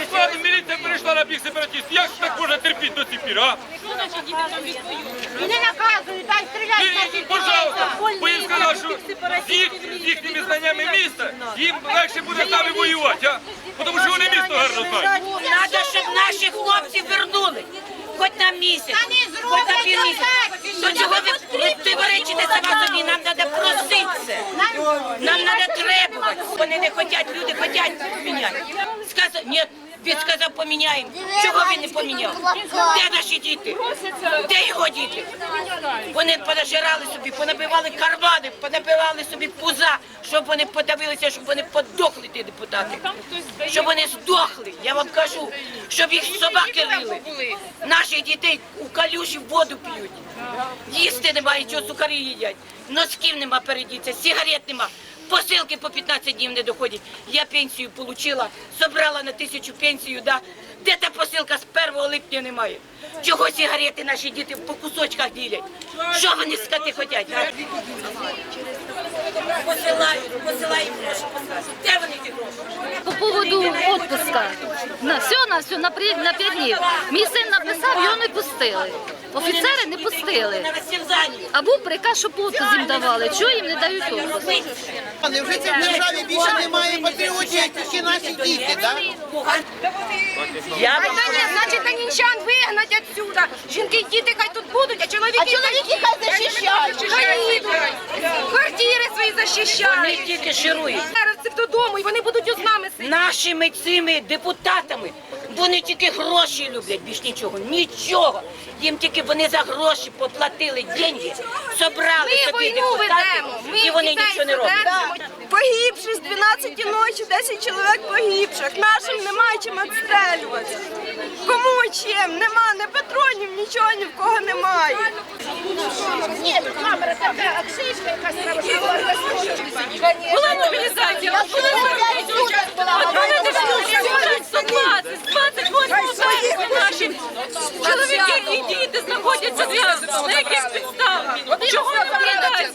Пішла, міліція на бік сепаратистів. Як так можна терпіти до цих пір, наказують, дай що з, їх, з їхніми знаннями міста їм легше буде з воювати? Тому що вони місто гарно знають. Надо, щоб наші хлопці вернули. Хоч на місяць, хоч на півмісяць. До чого ви противоречите сама собі? Нам треба проситися. Нам треба требувати. Вони не хочуть, люди хочуть міняти. Сказали, ні, він сказав, поміняємо. Чого він не поміняв? Де наші діти? Де його діти? Вони понажирали собі, понабивали кармани, понабивали собі пуза, щоб вони подавилися, щоб вони подохли, ті депутати. Щоб вони здохли, я вам кажу, щоб їх собаки рили. Наших дітей у калюжі воду п'ють. Їсти немає, чого сухарі їдять. Носків нема передіться, сигарет нема. Посилки по 15 днів не доходять. Я пенсію отримала, зібрала на тисячу пенсію, да. Де та посилка з 1 липня немає? Чого сигарети наші діти по кусочках ділять? Що вони скати хотять? Посилають, посилають гроші, посилають. Де вони ті гроші? По поводу отпуска. На все, на все, на, при- на 5 днів. Мій син написав, його не пустили. Офіцери не пустили. А був приказ, щоб отпуск їм давали. Чого їм не дають отпуск? Невже це в державі більше немає патріотів, як всі наші діти, так? Та ні, значить, танінчан вигнать отсюда. Жінки і діти хай тут будуть, а чоловіки... А чоловіки хай захищають. Хай їдуть. Квартири свої Вони тільки ширують. Зараз це додому, і вони будуть з нами сидіти. Нашими цими депутатами вони тільки гроші люблять, більш нічого. Нічого. Їм тільки вони за гроші поплатили деньги, собрали Ми собі війну депутатів, ведемо. Ми і вони дітей нічого не роблять. судимо. Погибши з 12 ночі, 10 чоловік погибших. Нашим немає чим відстрелювати. Кому чим? Нема ні патронів, нічого ні в кого немає. Ні, камера така, аксишка якась Була мобілізація. Я Наші чоловіки і діти знаходяться на яких підставах. Чого не передати?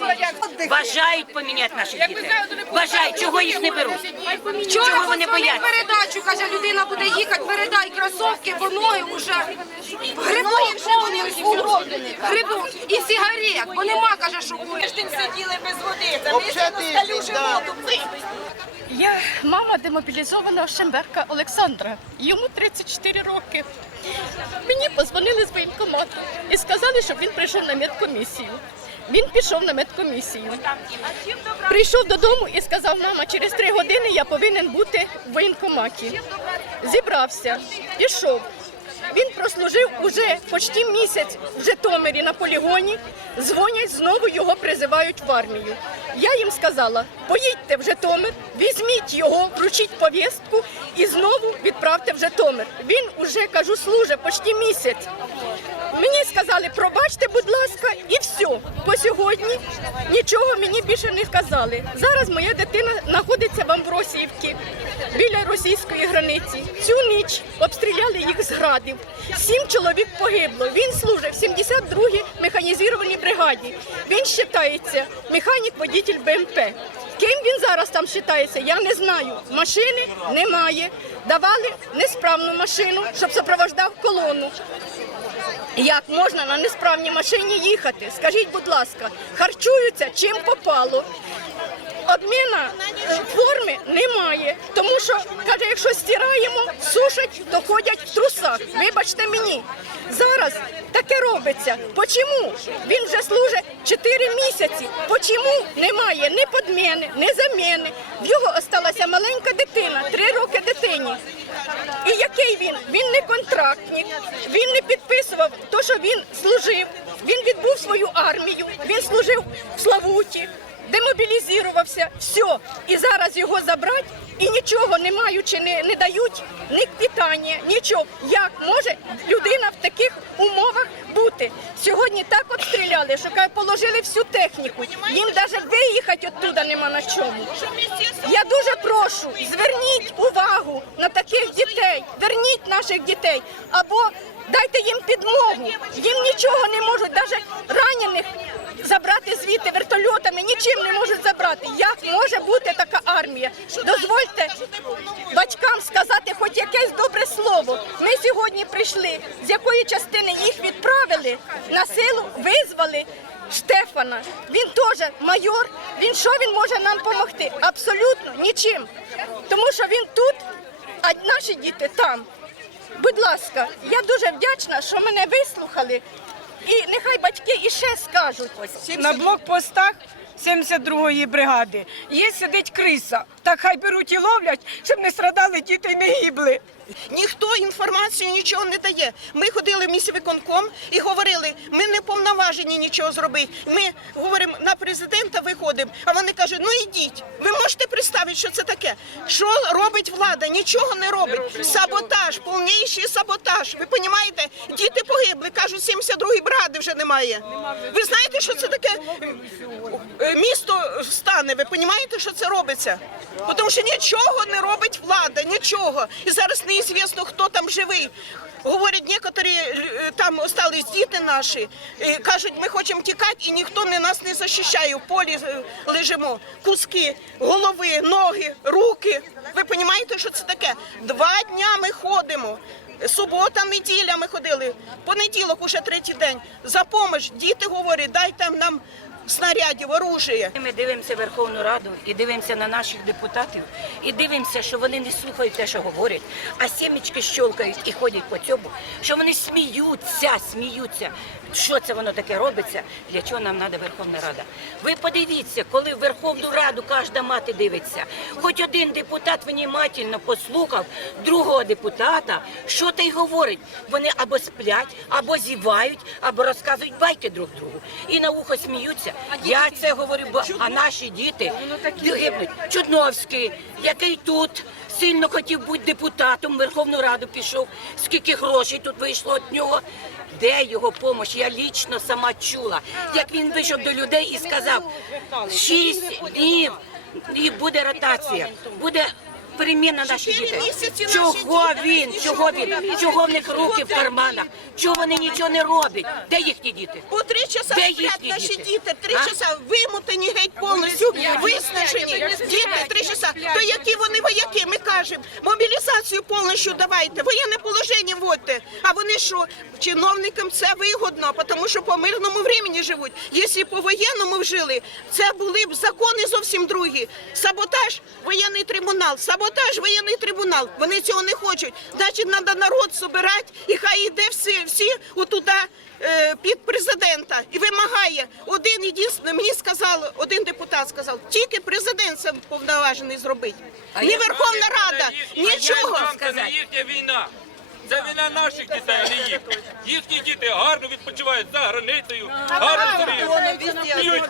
Бажають поміняти наших дітей. Бажають, чого їх не беруть. Чого вони бояться? передачу, каже, людина буде їхати, передай кросовки, бо ноги вже грибок повністю. Грибок і сигарет, бо нема, каже, що буде. сиділи без води, тиждень, да. Я мама демобілізованого Шемберка Олександра. Йому 34 роки. Мені позвонили з воєнкомату і сказали, щоб він прийшов на медкомісію. Він пішов на медкомісію. Прийшов додому і сказав, мама, через три години я повинен бути в воєнкоматі. Зібрався, пішов. Він прослужив уже почти місяць в Житомирі на полігоні. Дзвонять, знову його призивають в армію. Я їм сказала: поїдьте в Житомир, візьміть його, вручіть повістку і знову відправте в Житомир. Він уже кажу, служить почти місяць. Мені сказали, пробачте, будь ласка, і все. По сьогодні нічого мені більше не сказали. Зараз моя дитина знаходиться в Амвросіївці біля російської границі. Цю ніч обстріляли їх з градів. Сім чоловік погибло. Він служить в 72-й механізованій бригаді. Він вважається механік-водитель БМП. Ким він зараз там вважається, я не знаю. Машини немає. Давали несправну машину, щоб супроводжав колону. Як можна на несправній машині їхати? Скажіть, будь ласка, харчуються чим попало. Обміна е, форми немає, тому що каже, якщо стираємо, сушать, то ходять в трусах. Вибачте мені. Зараз таке робиться. Почому? Він вже служить 4 місяці. Почому немає ні подміни, ні заміни? В його осталася маленька дитина, 3 роки дитині. Який він? Він не контрактник, він не підписував то, що він служив. Він відбув свою армію, він служив в Славуті, демобілізувався, все. І зараз його забрати і нічого не маючи, не, не дають ні питання, нічого. Як може людина в таких умовах бути? Сьогодні так обстріляли, що положили всю техніку. Їм навіть виїхати оттуда нема на чому. Я дуже прошу, зверніть увагу на таких дітей, верніть наших дітей або дайте їм підмогу. Їм нічого не можуть, навіть ранених забрати звідти вертольотами, нічим не можуть забрати. Як може бути така армія? Дозвольте батькам сказати хоч якесь добре слово. Ми сьогодні прийшли, з якої частини їх відправили на силу, визвали. Штефана, він теж майор. Він що він може нам допомогти? Абсолютно нічим. Тому що він тут, а наші діти там. Будь ласка, я дуже вдячна, що мене вислухали. І нехай батьки іще скажуть. на блокпостах 72-ї бригади є сидить криса. Так хай беруть і ловлять, щоб не страдали діти і не гибли. Ніхто інформацію нічого не дає. Ми ходили в міськвиконком і говорили, ми не повноважені нічого зробити. Ми говоримо на президента виходимо, а вони кажуть, ну йдіть. Ви можете представити, що це таке? Що робить влада? Нічого не робить. Саботаж, повніший саботаж. Ви розумієте? Діти погибли, кажуть, 72-ї бригади вже немає. Ви знаєте, що це таке? Е, Місто стане, ви розумієте, що це робиться? Тому що нічого не робить влада, нічого. І зараз неізвісно, хто там живий. Говорять, некоторі е, там остались діти наші, е, кажуть, ми хочемо тікати, і ніхто нас не захищає. В полі лежимо. Куски, голови, ноги. Ви розумієте, що це таке? Два дня ми ходимо. Субота, неділя ми ходили. Понеділок уже третій день. За помощь діти говорять, дайте нам снарядів, оружия. Ми дивимося Верховну Раду і дивимося на наших депутатів, і дивимося, що вони не слухають те, що говорять, а сімечки щолкають і ходять по цьому, що вони сміються, сміються. Що це воно таке робиться? Для чого нам треба Верховна Рада? Ви подивіться, коли в Верховну Раду кожна мати дивиться, хоч один депутат внимательно послухав другого депутата, що той говорить. Вони або сплять, або зівають, або розказують байки друг другу. І на ухо сміються. Я це говорю, бо а наші діти гибнуть. Чудновський, який тут сильно хотів бути депутатом, Верховну Раду пішов. Скільки грошей тут вийшло від нього. Де його допомога? Я лічно сама чула, як він вийшов до людей і сказав, шість днів і буде ротація, буде переміна наші діти. місяці Чого він? Чого він? Чого в них руки в карманах? Чого вони нічого не роблять? Де їхні діти? По три часа Де сплять їхні наші діти? діти, три А? часа вимотані геть повністю, виснажені. Діти три часа. То які вони вояки? Ми кажемо, мобілізацію повністю давайте, воєнне положення вводьте. А вони що? Чиновникам це вигодно, тому що по мирному времені живуть. Якщо по воєнному жили, це були б закони зовсім другі. Саботаж, воєнний трибунал, саботаж, воєнний трибунал. Вони цього не хочуть. Значить, треба народ збирати, і хай йде всі, всі отуда е, під президента і вимагає. Один єдиний, мені сказав, один депутат сказав, тільки президент це повноважений зробити. Ні Верховна Рада, нічого. Це не їхня війна. Це війна наших дітей, а не їх. Їхні діти гарно відпочивають за границею, гарно собі п'ють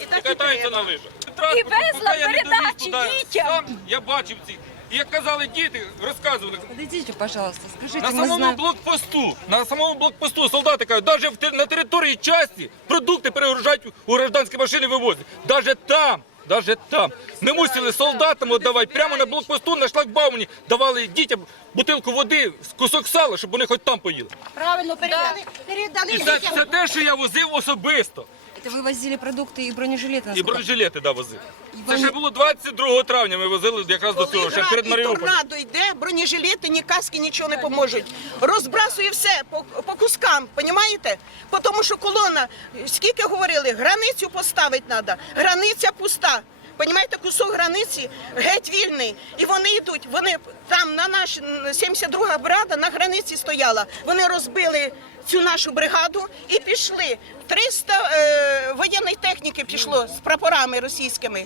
і катаються на лижах. І везла Поки я не довіз передачі туди дітям. сам, Я бачив ці. І як казали діти, розказували, Подойдите, пожалуйста, скажите, на мы самому знаем... блокпосту, на самому блокпосту солдати кажуть, навіть на території часті продукти перегружають у гражданські машини вивозять. Навіть там, навіть там. Ми мусили солдатам віддавати прямо на блокпосту на шлагбаумі давали дітям бутилку води, кусок сала, щоб вони хоч там поїли. Правильно передали. Передали І це, це те, що я возив особисто. Это вы возили продукты и бронежилеты? І насколько- бронежилети да, возив. Це ще було 22 травня. Ми возили якраз до цього, ще перед і Маріуполем. торнадо йде, бронежилети, ні каски, нічого не поможуть. Розбрасує все по, по кускам, понімаєте? Тому що колона, скільки говорили, границю поставити треба, границя пуста. Понімаєте, кусок границі геть вільний. І вони йдуть, вони там на наш 72-га бригада на границі стояла. Вони розбили цю нашу бригаду і пішли. 300 е, воєнної техніки пішло з прапорами російськими.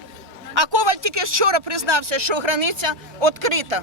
А Коваль тільки вчора признався, що границя відкрита.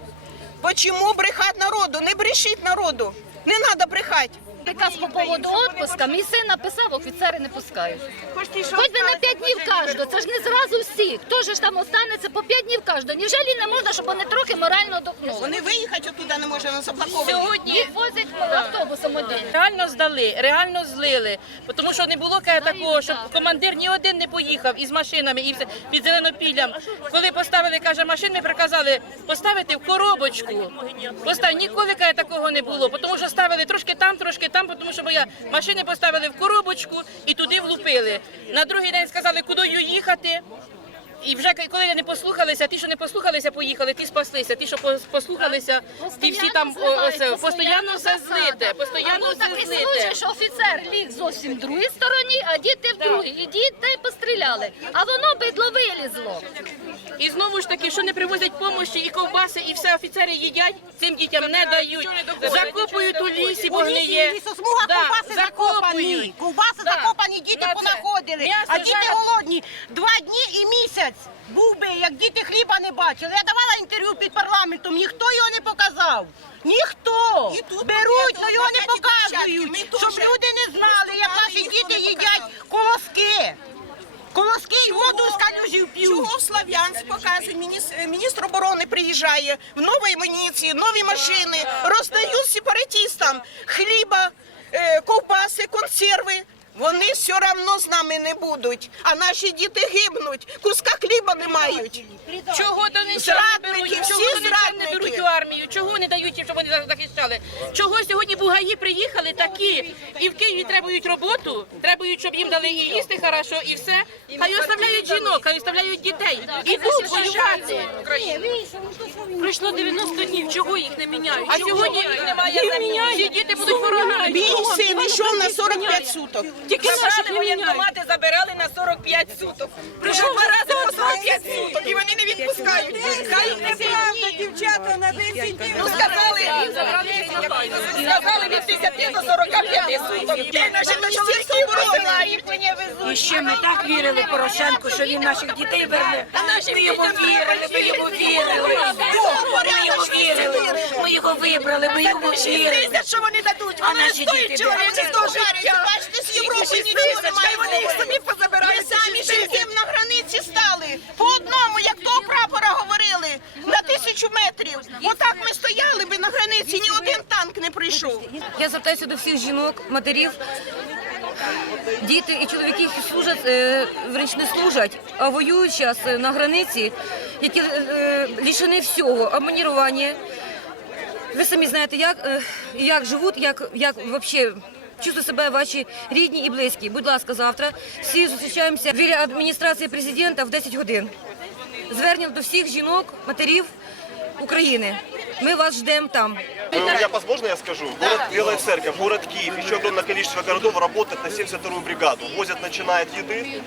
Чому брехати народу? Не брешіть народу. Не треба брехати. Приказ по поводу отпуска, мій син написав, офіцери не пускають. Хоч би на 5 днів кожного, це ж не зразу всі. Хто ж там останеться по 5 днів кожного? Невже не можна, щоб вони трохи морально дохнули? Вони виїхати оттуда не можуть, вони заблоковані. Сьогодні Їх возять автобусом один. реально здали, реально злили. Тому що не було такого, щоб командир ні один не поїхав із машинами і під зеленопіллям. Коли поставили, каже, машин, ми приказали поставити в коробочку. Постав, ніколи такого не було, тому що ставили трошки там, трошки там. Там, тому що моя машини поставили в коробочку і туди влупили. На другий день сказали, куди їхати. І вже коли не послухалися, ті, що не послухалися, поїхали, ті спаслися. Ті, що пос- послухалися, ті всі там ось, постійно все злите, постійно Ну, все такий злите. случай, що офіцер ліг зовсім в другій стороні, а діти в другій. І діти постріляли. А воно бидло вилізло. І знову ж таки, що не привозять помощі, і ковбаси, і все офіцери їдять, цим дітям не дають. Закопують у лісі, бо гниє. Лісосмуга Да, ковбаси закопані. Ковбаси Да. закопані, діти це. понаходили. М'ясо А діти голодні. Два дні і місяць був би, як діти хліба не бачили. Я давала інтерв'ю під парламентом, ніхто його не показав. Ніхто. Беруть, але його не показують. Щоб люди не знали, як наші діти їдять колоски. Колоски і воду з калюжів п'ють. Чого в показує міністр, міністр оборони приїжджає в новій амуніції, нові машини, роздають сепаратистам хліба, е. Вони все одно з нами не будуть, а наші діти гибнуть, куска хліба не мають. Чого то не Зрадники, беруть? всі Чого то не беруть у армію? Чого не дають їм, щоб вони захищали? Чого сьогодні бугаї приїхали такі і в Києві требують роботу, требують, щоб їм дали і їсти хорошо, і все. Хай оставляють жінок, хай оставляють дітей. Ідуть воювати. Пройшло 90 днів, чого їх не міняють? А сьогодні їх немає. Всі діти будуть ворогами. Мій син йшов на 45 суток. Тільки наших не міняють. забирали на 45 суток. Прийшов два рази по 45 суток, і вони не відпускають. Хай неправда, дівчата, на 10 днів. Ну, сказали, сказали від 10 до 45 суток. І наші чоловіки посилають. І ще ми так вірили Порошенку, що він наших дітей верне. Ми йому вірили, ми йому вірили. Ми йому вірили. Ми його вибрали, ми йому вірили. що вони дадуть, А наші діти де? Бачите, з Європи нічого немає, вони їх самі позабирають. Ми самі життям на границі стали. По одному, як того прапора говорили, на тисячу метрів. Отак ми стояли би на границі, ні один танк не прийшов. Я звертаюся до всіх жінок, матерів, діти і чоловіки, які служать, е, вряд не служать, а воюють зараз на границі, які е, лишені всього, обманірування. Ви самі знаєте, як, е, як живуть, як, як взагалі чувствують себе ваші рідні і близькі. Будь ласка, завтра всі зустрічаємося біля адміністрації президента в 10 годин. Звернення до всіх жінок, матерів України. Ми вас ждемо там. Ну, Я, возможно, я скажу? Город Белая Церковь, город Киев, еще огромное количество городов работает на 72-ю бригаду. Возят, начиная от еды,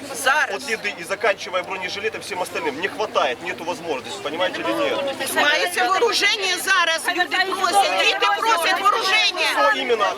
от еды и заканчивая бронежилетом всем остальным. Не хватает, нету возможности, понимаете или нет? Мається вооруження зараз, люди просять, діти просять вооруження. Что именно?